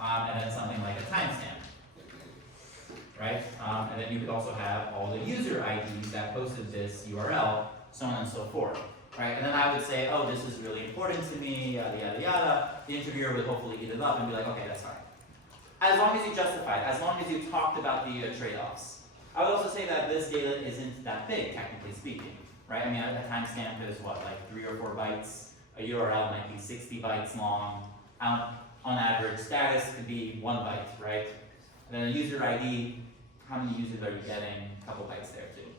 and then something like a timestamp, right? And then you could also have all the user IDs that posted this URL, so on and so forth. Right, and then I would say, oh, this is really important to me, yada, yada, yada. The interviewer would hopefully eat it up and be like, okay, that's fine. As long as you justify it, as long as you talked about the trade-offs. I would also say that this data isn't that big, technically speaking, right? I mean, a timestamp is what, like 3 or 4 bytes? A URL might be 60 bytes long. On average, status could be 1 byte, right? And then a user ID, how many users are you getting? A couple bytes there too.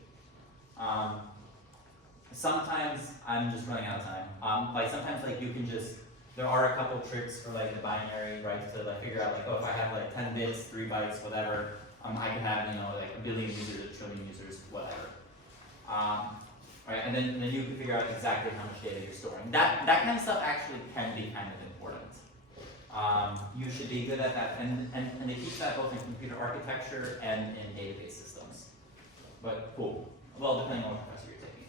Sometimes I'm just running out of time. Like sometimes like you can just, there are a couple tricks for like the binary, right? To like figure out like, oh, if I have like 10 bits, 3 bytes, whatever, I can have, you know, like a billion users, a trillion users, whatever. Right, and then you can figure out exactly how much data you're storing. That kind of stuff actually can be kind of important. You should be good at that, and they teach that both in computer architecture and in database systems. But cool. Well, depending on what professor you're taking.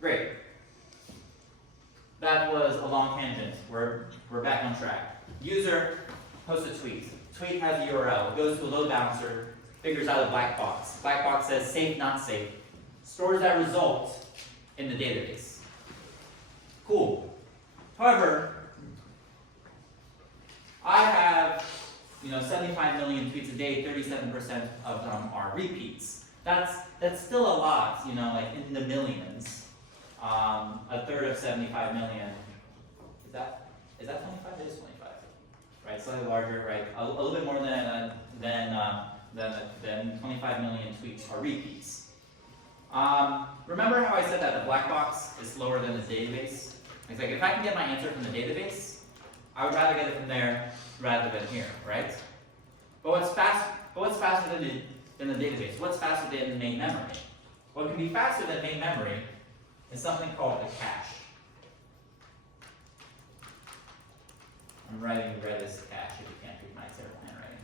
Great. That was a long tangent. We're back on track. User posts a tweet. Tweet has a URL. Goes to a load balancer. Figures out a black box. Black box says safe, not safe. Stores that result in the database. Cool. However, I have 75 million tweets a day. 37% of them are repeats. That's still a lot. Like in the millions. A third of 75 million. Is that 25? It is 25. Right, slightly larger. Right, a little bit more than 25 million tweets are repeats. Remember how I said that the black box is slower than the database? It's like if I can get my answer from the database, I would rather get it from there rather than here, right? But what's faster than the database? What's faster than main memory? What can be faster than main memory is something called a cache. I'm writing Redis cache if you can't read my terrible handwriting.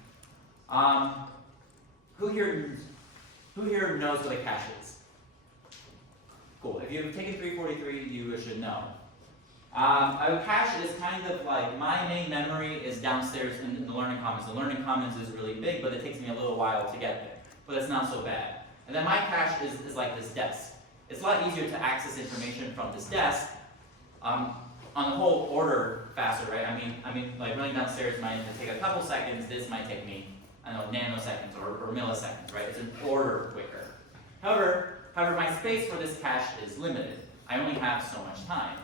Who here knows what a cache is? Cool. If you've taken 343, you should know. A cache is kind of like, my main memory is downstairs in the Learning Commons. The Learning Commons is really big, but it takes me a little while to get there. But it's not so bad. And then my cache is like this desk. It's a lot easier to access information from this desk. On the whole, order faster, right? I mean, like running downstairs might take a couple seconds. This might take me, I don't know, nanoseconds or milliseconds, right? It's an order quicker. However, my space for this cache is limited. I only have so much time.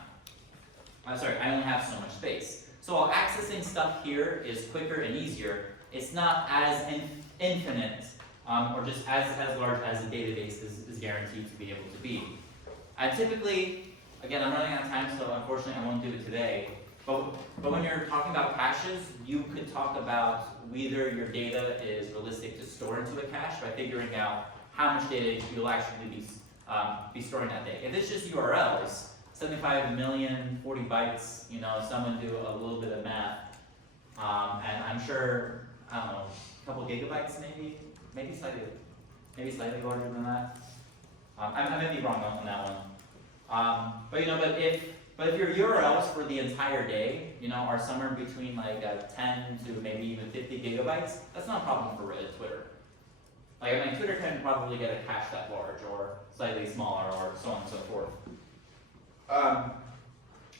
I only have so much space. So while accessing stuff here is quicker and easier, it's not as infinite or just as large as the database is guaranteed to be able to be. Typically, again, I'm running out of time, so unfortunately I won't do it today. But when you're talking about caches, you could talk about whether your data is realistic to store into a cache by figuring out how much data you'll actually be storing that day. If it's just URLs, 75 million, 40 bytes, you know, someone do a little bit of math, and I'm sure, I don't know, a couple gigabytes maybe slightly larger than that. I may be wrong on that one. But you know, but if your URLs for the entire day, you know, are somewhere between like 10 to maybe even 50 gigabytes, that's not a problem for Twitter. Like, I mean, Twitter can probably get a cache that large or slightly smaller or so on and so forth.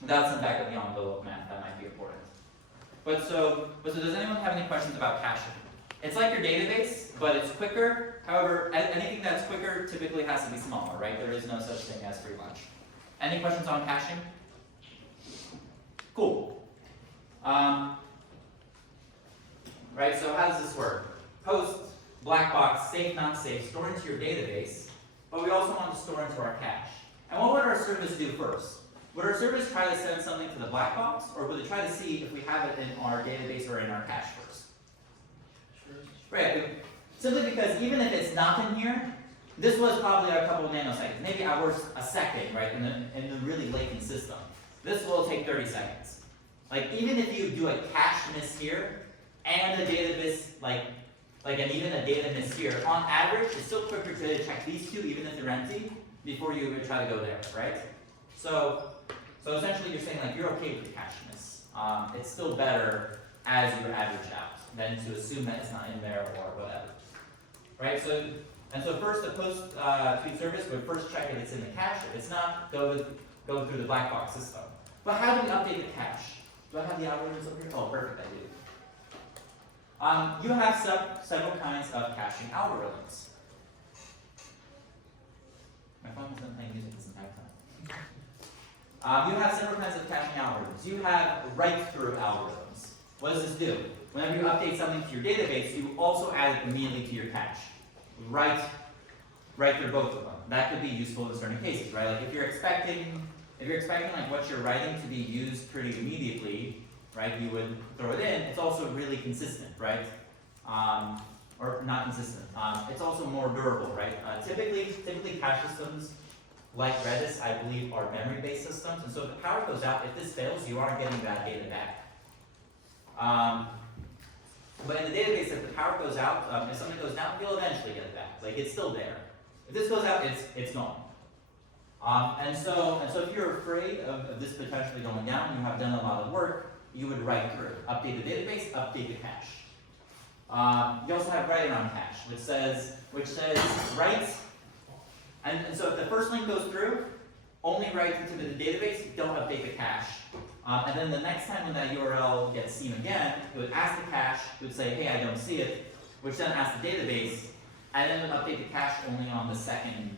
That's some back of the envelope math that might be important. But so does anyone have any questions about caching? It's like your database, but it's quicker. However, anything that's quicker typically has to be smaller, right? There is no such thing as free lunch. Any questions on caching? Cool. Right, so how does this work? Post, black box, safe, not safe, store into your database, but we also want to store into our cache. And what would our service do first? Would our service try to send something to the black box, or would it try to see if we have it in our database or in our cache first? Sure. Right, simply because even if it's not in here, this was probably a couple of nanoseconds, maybe at worst a second, right, in the really latent system. This will take 30 seconds. Like, even if you do a cache miss here, and a database, and even a data miss here, on average, it's still quicker to check these two, even if they're empty, before you try to go there, right? So essentially you're saying like you're okay with the cache miss. It's still better as you average out than to assume that it's not in there or whatever, right? So first the post tweet service would first check if it's in the cache. If it's not, go through the black box system. But how do we update the cache? Do I have the algorithms over here? Oh, perfect, I do. You have several kinds of caching algorithms. My phone has been playing music this entire time. You have several kinds of caching algorithms. You have write-through algorithms. What does this do? Whenever you update something to your database, you also add it immediately to your cache. Write through both of them. That could be useful in certain cases, right? Like if you're expecting like what you're writing to be used pretty immediately, right? You would throw it in. It's also really consistent, right? Or not consistent. It's also more durable, right? Typically cache systems like Redis, I believe, are memory-based systems, and so if the power goes out, if this fails, you aren't getting that data back. But in the database, if the power goes out, if something goes down, you'll eventually get it back. Like it's still there. If this goes out, it's gone. And so if you're afraid of this potentially going down, you have done a lot of work, you would write through, update the database, update the cache. You also have write around cache, which says write, and so if the first link goes through, only write into the database, don't update the cache. And then the next time when that URL gets seen again, it would ask the cache, it would say, hey, I don't see it, which then asks the database, and then it would update the cache only on the second,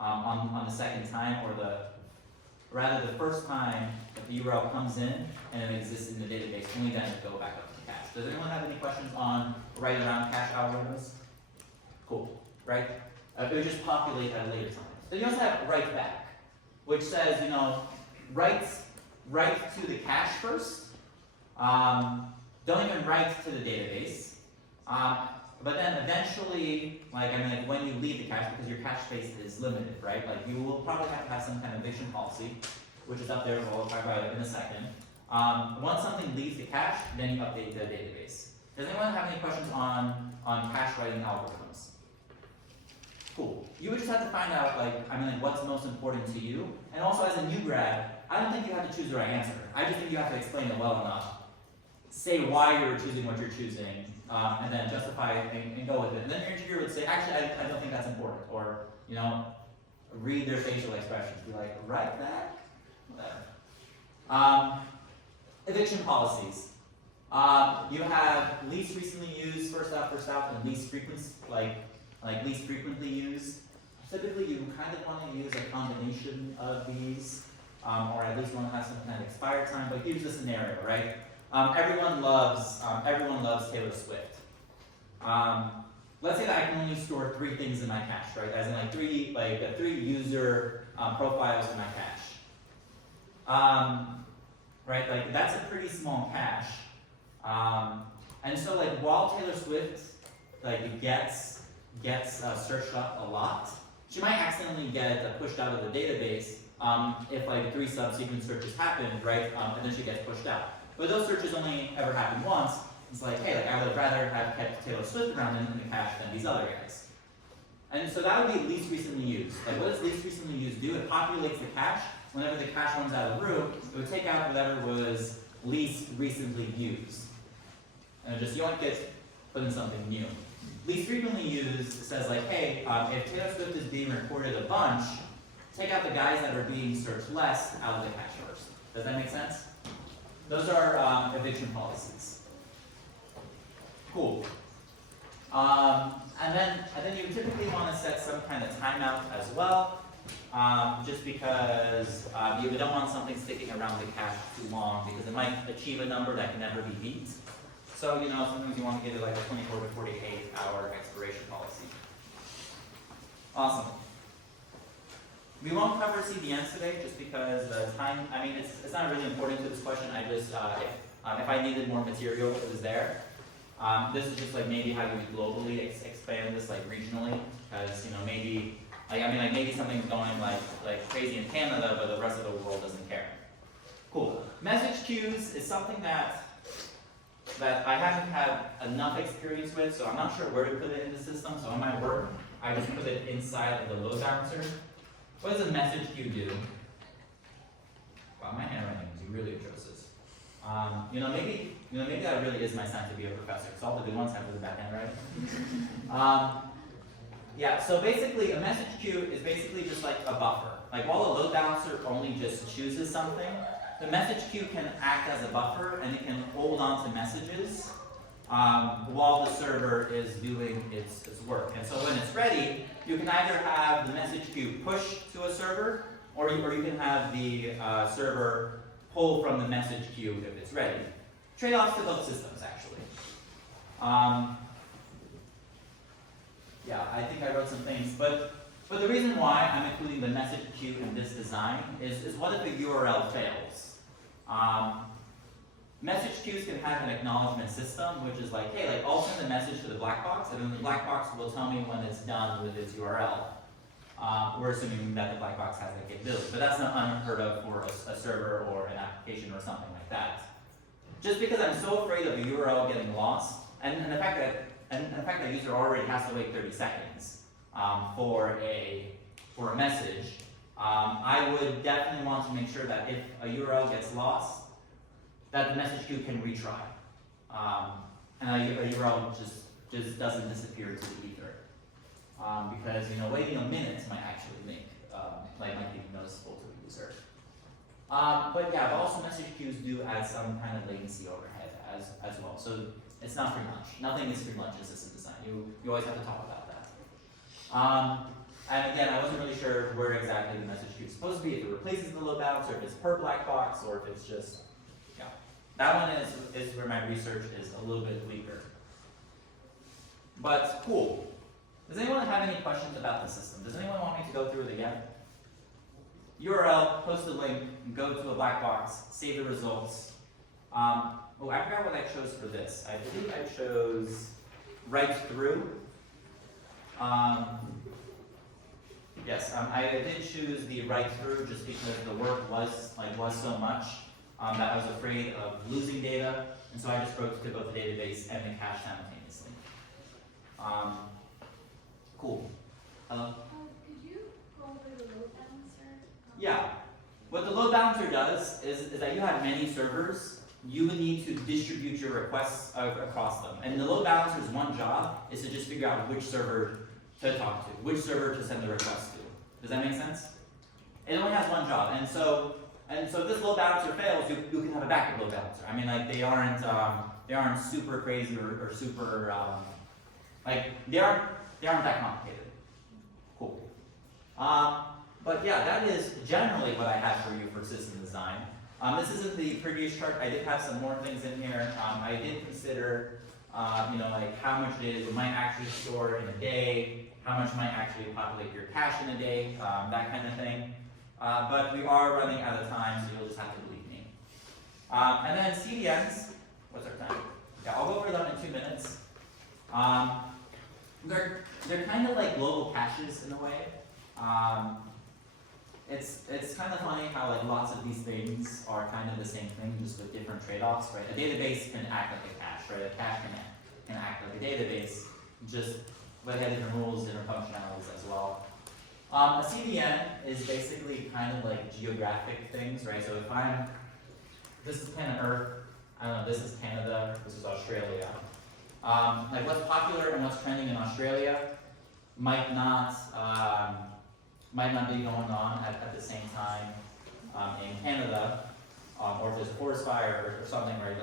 on the second time, or the first time that the URL comes in and it exists in the database, only then it will go back up to the cache. Does anyone have any questions on write around cache algorithms? Cool, right? It would just populate at a later time. Then you also have write back, which says, you know, write to the cache first. Don't even write to the database. But then eventually, like when you leave the cache, because your cache space is limited, right? Like you will probably have to have some kind of eviction policy, which is up there. We'll talk about it in a second. Once something leaves the cache, then you update the database. Does anyone have any questions on cache writing algorithms? Cool. you would just have to find out, like, I mean, like, what's most important to you. And also, as a new grad, I don't think you have to choose the right answer. I just think you have to explain it well enough. Say why you're choosing what you're choosing, and then justify it and go with it. And then your interviewer would say, actually, I don't think that's important. Or, you know, read their facial expressions. Be like, right back? Whatever. Eviction policies. You have least recently used, first out, and least frequent, like least frequently used. Typically, you kind of want to use a combination of these, or at least want to have some kind of expired time. But here's the scenario, right? Everyone loves Taylor Swift. Let's say that I can only store 3 things in my cache, right? As in like three user profiles in my cache. Right, like that's a pretty small cache. And so like while Taylor Swift like gets searched up a lot, she might accidentally get pushed out of the database if like 3 subsequent searches happen, right? And then she gets pushed out. But those searches only ever happen once. It's like, hey, like I would rather have kept Taylor Swift around in the cache than these other guys. And so that would be least recently used. Like what does least recently used do? It populates the cache. Whenever the cache runs out of room, it would take out whatever was least recently used. And it just yoink it, put in something new. Least frequently used says like, hey, if Taylor Swift is being recorded a bunch, take out the guys that are being searched less out of the cache first. Does that make sense? Those are eviction policies. Cool. And then you typically want to set some kind of timeout as well, just because you don't want something sticking around the cache too long because it might achieve a number that can never be beat. So, you know, sometimes you want to give it like a 24 to 48 hour expiration policy. Awesome. We won't cover CDNs today just because the time, I mean, it's not really important to this question. I just, if I needed more material, it was there. This is just like maybe how you would globally expand this like regionally, because, you know, maybe, like, I mean, like maybe something's going like crazy in Canada, but the rest of the world doesn't care. Cool. Message queues is something that I haven't had enough experience with, so I'm not sure where to put it in the system. So in my work, I just put it inside of the load balancer. What does a message queue do? Wow, my handwriting is really atrocious. Maybe that really is my sign to be a professor, because all the good ones have really bad handwriting. Yeah, so basically a message queue is basically just like a buffer. Like while a load balancer only just chooses something, the message queue can act as a buffer and it can hold on to messages while the server is doing its work. And so when it's ready, you can either have the message queue push to a server, or you can have the server pull from the message queue if it's ready. Trade-offs to both systems, actually. Yeah, I think I wrote some things, but the reason why I'm including the message queue in this design is what if the URL fails? Message queues can have an acknowledgement system, which is like, hey, like I'll send a message to the black box, and then the black box will tell me when it's done with its URL. We're assuming that the black box has that capability, but that's not unheard of for a server or an application or something like that. Just because I'm so afraid of a URL getting lost, and the fact that user already has to wait 30 seconds for a message, I would definitely want to make sure that if a URL gets lost, that the message queue can retry, and a URL just doesn't disappear to the ether, because waiting a minute might actually might be noticeable to the user. But yeah, but also message queues do add some kind of latency overhead as well. So it's not free lunch. Nothing is free lunch in system design. You always have to talk about that. And again, I wasn't really sure where exactly the message queue is supposed to be, if it replaces the load balance, or if it's per black box, or if it's just, yeah. That one is where my research is a little bit weaker. But cool. Does anyone have any questions about the system? Does anyone want me to go through it again? URL, post a link, go to a black box, save the results. I forgot what I chose for this. I believe I chose write through. Yes, I did choose the write through just because the work was so much that I was afraid of losing data, and so I just wrote to both the database and the cache simultaneously. Cool. Hello? load balancer does is that you have many servers, you would need to distribute your requests across them. And the load balancer's one job is to just figure out which server to talk to, which server to send the request to. Does that make sense? It only has one job, and so if this load balancer fails, you can have a backup load balancer. I mean, like they aren't super crazy or super like they aren't that complicated. Cool. But yeah, that is generally what I have for you for system design. This isn't the previous chart. I did have some more things in here. I did consider, like how much data you might actually store in a day, how much might actually populate your cache in a day, that kind of thing. But we are running out of time, so you'll just have to believe me. And then CDNs, what's our time? Yeah, I'll go over them in 2 minutes. They're kind of like global caches in a way. It's kind of funny how like lots of these things are kind of the same thing, just with different trade-offs, right? A database can act like a cache, right? A cache can act like a database, just with different rules, different functionalities as well. A CDN is basically kind of like geographic things, right? So if this is planet Earth, I don't know, this is Canada, this is Australia. Like what's popular and what's trending in Australia might not be going on at the same time in Canada, or if there's a forest fire or something, right?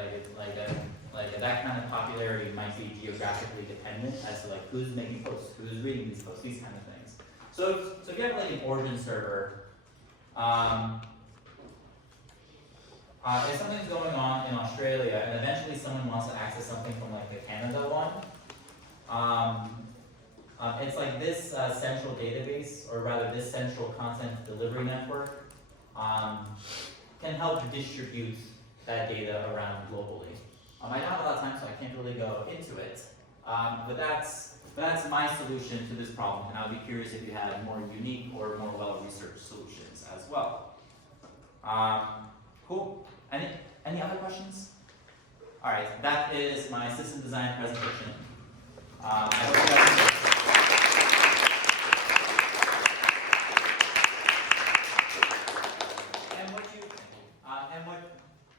That kind of popularity might be geographically dependent as to like who's making posts, who's reading these posts, these kind of things. So if you have like an origin server, if something's going on in Australia and eventually someone wants to access something from like the Canada one, it's like this central database, or rather this central content delivery network, can help distribute that data around globally. I don't have a lot of time, so I can't really go into it, but that's my solution to this problem, and I'll be curious if you have more unique or more well-researched solutions as well. Cool. Any other questions? All right, that is my system design presentation. I hope you guys and what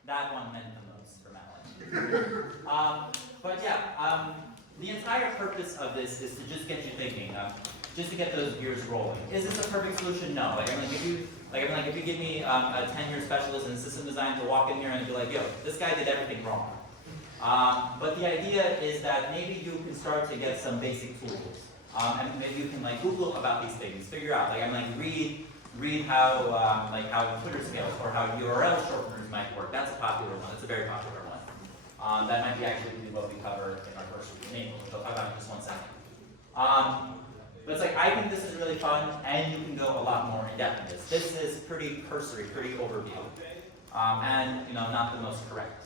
that one meant the most for Madeline. But yeah, the entire purpose of this is to just get you thinking, just to get those gears rolling. Is this a perfect solution? No. If you give me a 10-year specialist in system design to walk in here and be like, yo, this guy did everything wrong. But the idea is that maybe you can start to get some basic tools, and maybe you can like Google about these things, figure out read how Twitter scales or how URL shorteners might work. That's a popular one. It's a very popular one. That might be actually what we cover in our first meeting, which I'll talk about in just 1 second. But it's like, I think this is really fun, and you can go a lot more in depth in this. This is pretty cursory, pretty overview, and not the most correct.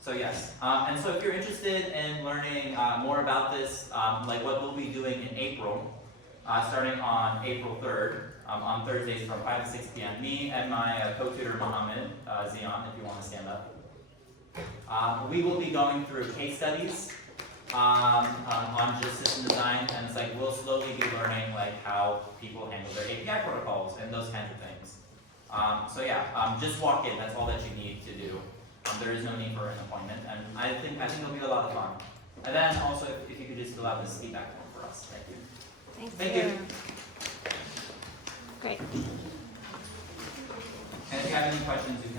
So yes, and so if you're interested in learning more about this, like what we'll be doing in April, starting on April 3rd, on Thursdays from 5 to 6 p.m. Me and my co-tutor Mohammed, Zion, if you want to stand up. We will be going through case studies on just system design, and it's like we'll slowly be learning like how people handle their API protocols and those kinds of things. So yeah, just walk in. That's all that you need to do. There is no need for an appointment, and I think it'll be a lot of fun. And then also, if you could just fill out this feedback form for us, thank you. Thank you. Great. And if you have any questions, you can